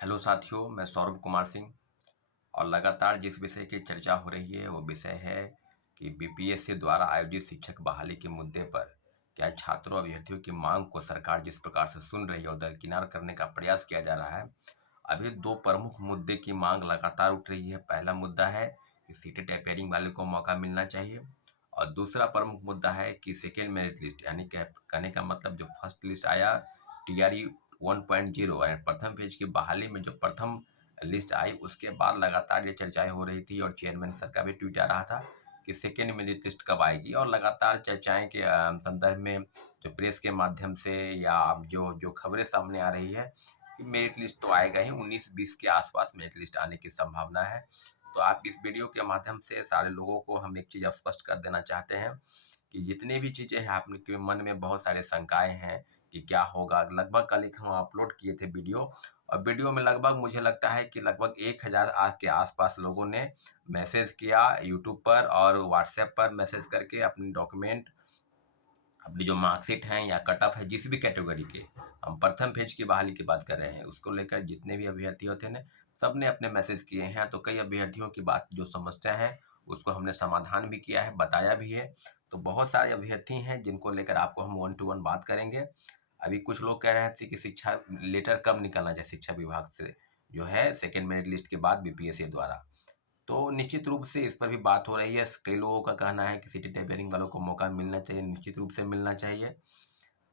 Hello साथियों, मैं सौरभ कुमार सिंह। और लगातार जिस विषय की चर्चा हो रही है वो विषय है कि बीपीएससी द्वारा आयोजित शिक्षक बहाली के मुद्दे पर क्या छात्रों अभ्यर्थियों की मांग को सरकार जिस प्रकार से सुन रही है और दरकिनार करने का प्रयास किया जा रहा है। अभी दो प्रमुख मुद्दे की मांग लगातार उठ रही है। पहला मुद्दा है कि सीटेट अपेयरिंग वाले को मौका मिलना चाहिए, और दूसरा प्रमुख मुद्दा है कि सेकेंड मेरिट लिस्ट यानी कहने का मतलब जो फर्स्ट लिस्ट आया टीआरई 1.0 यानी प्रथम फेज की बहाली में जो प्रथम लिस्ट आई, उसके बाद लगातार ये चर्चाएं हो रही थी और चेयरमैन सर का भी ट्वीट आ रहा था कि सेकेंड मेरिट लिस्ट कब आएगी। और लगातार चर्चाएं के संदर्भ में जो प्रेस के माध्यम से या जो जो खबरें सामने आ रही है कि मेरिट लिस्ट तो आएगा ही, 19-20 के आसपास मेरिट लिस्ट आने की संभावना है। तो आप इस वीडियो के माध्यम से सारे लोगों को हम एक चीज़ स्पष्ट कर देना चाहते हैं कि जितने भी चीज़ें हैं आपके मन में बहुत सारे शंकाएं हैं कि क्या होगा। लगभग कल एक हम अपलोड किए थे वीडियो, और वीडियो में लगभग मुझे लगता है कि लगभग 1000 के आसपास लोगों ने मैसेज किया यूट्यूब पर और व्हाट्सएप पर मैसेज करके अपनी डॉक्यूमेंट, अपनी जो मार्कशीट हैं या कट ऑफ है जिस भी कैटेगरी के, हम प्रथम फेज की बहाली की बात कर रहे हैं, उसको लेकर जितने भी अभ्यर्थी होते हैं सब ने अपने मैसेज किए हैं। तो कई अभ्यर्थियों की बात जो समस्या है उसको हमने समाधान भी किया है, बताया भी है। तो बहुत सारे अभ्यर्थी हैं जिनको लेकर आपको हम 1 to 1 बात करेंगे। अभी कुछ लोग कह रहे थे कि शिक्षा लेटर कब निकलना चाहिए शिक्षा विभाग से, जो है सेकेंड मेरिट लिस्ट के बाद बीपीएससी द्वारा। तो निश्चित रूप से इस पर भी बात हो रही है। कई लोगों का कहना है कि सीटेट अपेयरिंग वालों को मौका मिलना चाहिए, निश्चित रूप से मिलना चाहिए।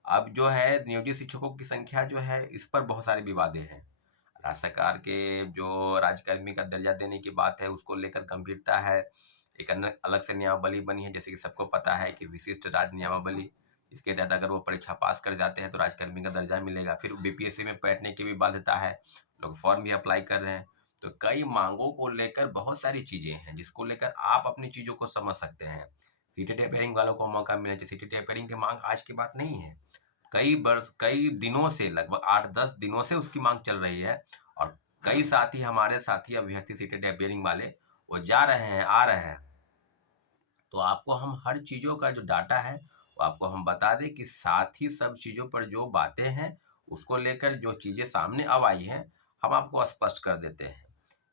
अब जो है नियोजित शिक्षकों की संख्या जो है इस पर बहुत सारे विवादें हैं। राज्य सरकार के जो राज्यकर्मी का दर्जा देने की बात है उसको लेकर गंभीरता है। एक अलग से नियमावली बनी है, जैसे कि सबको पता है कि विशिष्ट राज्य नियमावली, इसके तहत अगर वो परीक्षा पास कर जाते हैं तो राज्यकर्मी का दर्जा मिलेगा। फिर बीपीएससी में बैठने की भी बाध्यता है, लोग फॉर्म भी अप्लाई कर रहे हैं। तो कई मांगों को लेकर बहुत सारी चीजें हैं जिसको लेकर आप अपनी चीजों को समझ सकते हैं। सीटेट अपेयरिंग वालों को मौका मिलना चाहिए। सीटेट अपेयरिंग की मांग आज की बात नहीं है, कई दिनों से, लगभग 8-10 दिनों से उसकी मांग चल रही है। और कई साथी, हमारे साथी अभ्यर्थी सीटेट अपेयरिंग वाले, वो जा रहे हैं, आ रहे हैं। तो आपको हम हर चीज़ों का जो डाटा है वो आपको हम बता दें कि साथ ही सब चीज़ों पर जो बातें हैं उसको लेकर जो चीज़ें सामने अब आई हैं हम आपको स्पष्ट कर देते हैं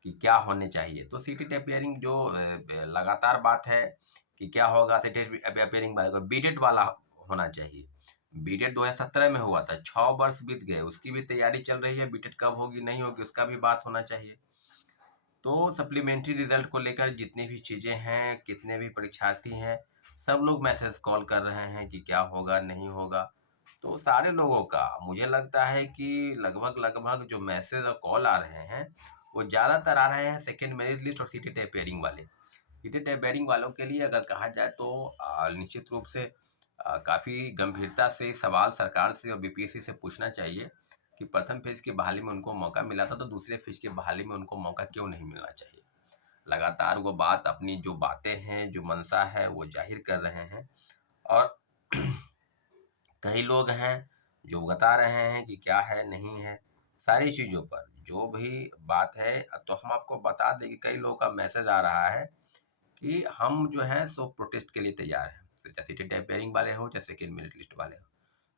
कि क्या होने चाहिए। तो सीटेट अपेयरिंग जो लगातार बात है कि क्या होगा, सीटेट अपेयरिंग वाले को बीटेट वाला होना चाहिए। बीटेट 2017 में हुआ था, 6 वर्ष बीत गए, उसकी भी तैयारी चल रही है। बीटेट कब होगी नहीं होगी उसका भी बात होना चाहिए। तो सप्लीमेंट्री रिजल्ट को लेकर जितनी भी चीज़ें हैं, कितने भी परीक्षार्थी हैं, सब लोग मैसेज कॉल कर रहे हैं कि क्या होगा नहीं होगा। तो सारे लोगों का मुझे लगता है कि लगभग लगभग जो मैसेज और कॉल आ रहे हैं वो ज़्यादातर आ रहे हैं सेकेंड मेरिट लिस्ट और सीटेट अपेयरिंग वाले। सीटेट अपेयरिंग वालों के लिए अगर कहा जाए तो निश्चित रूप से काफ़ी गंभीरता से सवाल सरकार से और बीपीएससी से पूछना चाहिए कि प्रथम फेज की बहाली में उनको मौका मिला था तो दूसरे फेज की बहाली में उनको मौका क्यों नहीं मिलना चाहिए। लगातार वो बात, अपनी जो बातें हैं, जो मंशा है वो जाहिर कर रहे हैं। और कई लोग हैं जो बता रहे हैं कि क्या है नहीं है, सारी चीज़ों पर जो भी बात है। तो हम आपको बता दें कि कई लोगों का मैसेज आ रहा है कि हम जो है सो प्रोटेस्ट के लिए तैयार हैं, चाहे सीटेट अपेयरिंग वाले हो चाहे सेकेंड मेरिट लिस्ट वाले हो।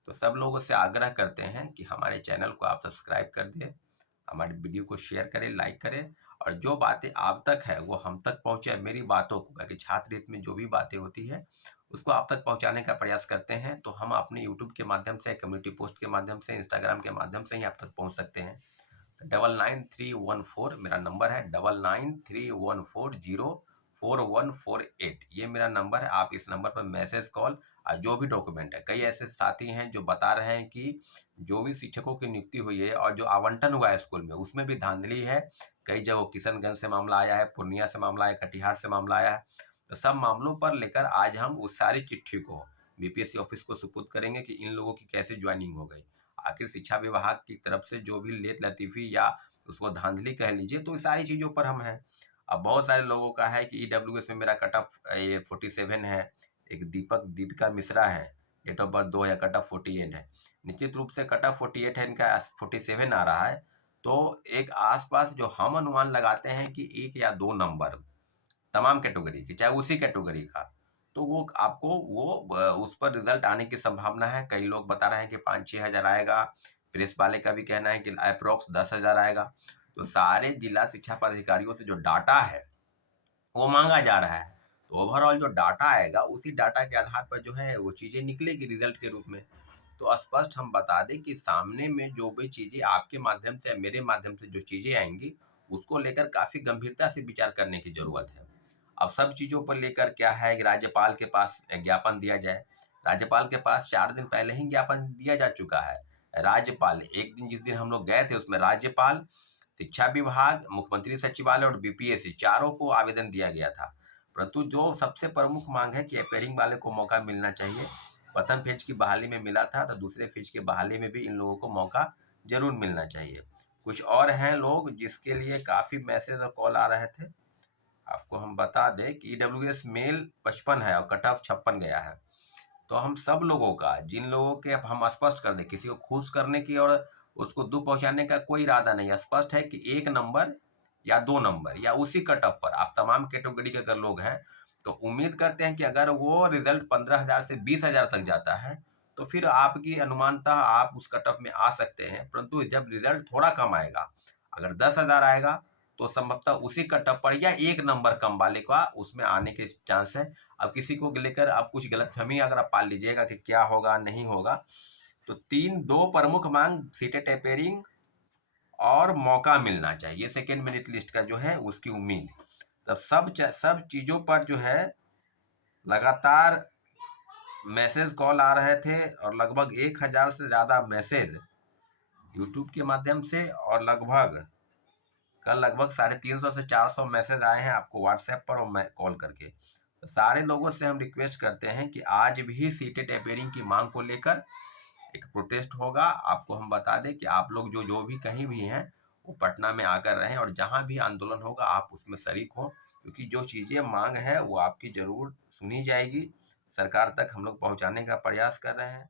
तो सब लोगों से आग्रह करते हैं कि हमारे चैनल को आप सब्सक्राइब कर दें, हमारे वीडियो को शेयर करें, लाइक करें, और जो बातें आप तक है वो हम तक पहुँचे। मेरी बातों को, कि छात्र हित में जो भी बातें होती है उसको आप तक पहुँचाने का प्रयास करते हैं। तो हम अपने यूट्यूब के माध्यम से, कम्युनिटी पोस्ट के माध्यम से, इंस्टाग्राम के माध्यम से ही आप तक पहुँच सकते हैं। 999314 मेरा नंबर है, 9931404148 ये मेरा नंबर है। आप इस नंबर पर मैसेज, कॉल और जो भी डॉक्यूमेंट है, कई ऐसे साथी हैं जो बता रहे हैं कि जो भी शिक्षकों की नियुक्ति हुई है और जो आवंटन हुआ है स्कूल में उसमें भी धांधली है। कई जगह किशनगंज से मामला आया है, पूर्णिया से मामला आया, कटिहार से मामला आया है। तो सब मामलों पर लेकर आज हम उस सारी चिट्ठी को बीपीएससी ऑफिस को सुपुर्द करेंगे कि इन लोगों की कैसे ज्वाइनिंग हो गई। आखिर शिक्षा विभाग की तरफ से जो भी लेत लतीफ़ी या उसको धांधली कह लीजिए, तो सारी चीज़ों पर हम हैं। अब बहुत सारे लोगों का है कि ईडब्ल्यूएस में मेरा कट ऑफ ये 47 है, एक दीपिका मिश्रा है, डेट ऑफ बर्थ 2 है, कट ऑफ 48 है। निश्चित रूप से कट ऑफ 48 है, इनका 47 आ रहा है। तो एक आसपास जो हम अनुमान लगाते हैं कि 1 या 2 नंबर तमाम कैटेगरी की, चाहे उसी कैटेगरी का, तो वो आपको वो उस पर रिजल्ट आने की संभावना है। कई लोग बता रहे हैं कि 5-6 हज़ार आएगा, प्रेस वाले का भी कहना है कि अप्रोक्स 10,000 आएगा। तो सारे जिला शिक्षा पदाधिकारियों से जो डाटा है वो मांगा जा रहा है। तो ओवरऑल जो डाटा आएगा उसी डाटा के आधार पर जो है वो चीज़ें निकलेगी रिजल्ट के रूप में। तो स्पष्ट हम बता दें कि सामने में जो भी चीज़ें आपके माध्यम से या मेरे माध्यम से जो चीज़ें आएंगी उसको लेकर काफ़ी गंभीरता से विचार करने की ज़रूरत है। अब सब चीज़ों पर लेकर क्या है कि राज्यपाल के पास ज्ञापन दिया जाए। राज्यपाल के पास 4 दिन पहले ही ज्ञापन दिया जा चुका है। राज्यपाल एक दिन जिस दिन हम लोग गए थे उसमें राज्यपाल, शिक्षा विभाग, मुख्यमंत्री सचिवालय और बीपीएससी चारों को आवेदन दिया गया था। परंतु जो सबसे प्रमुख मांग है कि अपेयरिंग वाले को मौका मिलना चाहिए। प्रथम फेज की बहाली में मिला था तो दूसरे फेज की बहाली में भी इन लोगों को मौका जरूर मिलना चाहिए। कुछ और हैं लोग जिसके लिए काफ़ी मैसेज और कॉल आ रहे थे। आपको हम बता दें कि ईडब्ल्यूएस मेल 55 है और कट ऑफ 56 गया है। तो हम सब लोगों का, जिन लोगों के हम स्पष्ट कर दें, किसी को खुश करने की और उसको दुख पहुंचाने का कोई इरादा नहीं है। स्पष्ट है कि 1 नंबर या 2 नंबर या उसी कट ऑफ पर आप तमाम कैटेगरी के अगर लोग हैं तो उम्मीद करते हैं कि अगर वो रिजल्ट 15,000 से 20,000 तक जाता है तो फिर आपकी अनुमानतः आप उस कट ऑफ में आ सकते हैं। परंतु जब रिजल्ट थोड़ा कम आएगा, अगर 10,000 आएगा तो संभवतः उसी कट ऑफ पर या 1 नंबर कम वाले का उसमें आने के चांस है। अब किसी को लेकर आप कुछ गलतफहमी अगर आप पाल लीजिएगा कि क्या होगा नहीं होगा, तो 2 प्रमुख मांग सीटें टेपेरिंग और मौका मिलना चाहिए सेकेंड मेरिट लिस्ट का जो है उसकी उम्मीद। तब सब चीज़ों पर जो है लगातार मैसेज कॉल आ रहे थे और लगभग 1,000 से ज़्यादा मैसेज यूट्यूब के माध्यम से और कल लगभग 350 से 400 मैसेज आए हैं आपको व्हाट्सएप पर और मैं कॉल करके। तो सारे लोगों से हम रिक्वेस्ट करते हैं कि आज भी सीटें टेपेरिंग की मांग को लेकर एक प्रोटेस्ट होगा। आपको हम बता दें कि आप लोग जो भी कहीं भी हैं वो पटना में आकर रहें और जहां भी आंदोलन होगा आप उसमें शरीक हों, क्योंकि जो चीज़ें मांग है वो आपकी ज़रूर सुनी जाएगी। सरकार तक हम लोग पहुंचाने का प्रयास कर रहे हैं।